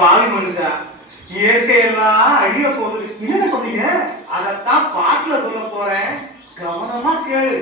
பாவி மனுஷா, இயற்கையெல்லாம் அழிய போகுது. என்ன சொன்னீங்க? அதத்தான் பாட்டுல சொல்ல போறேன், கவனமா கேளு.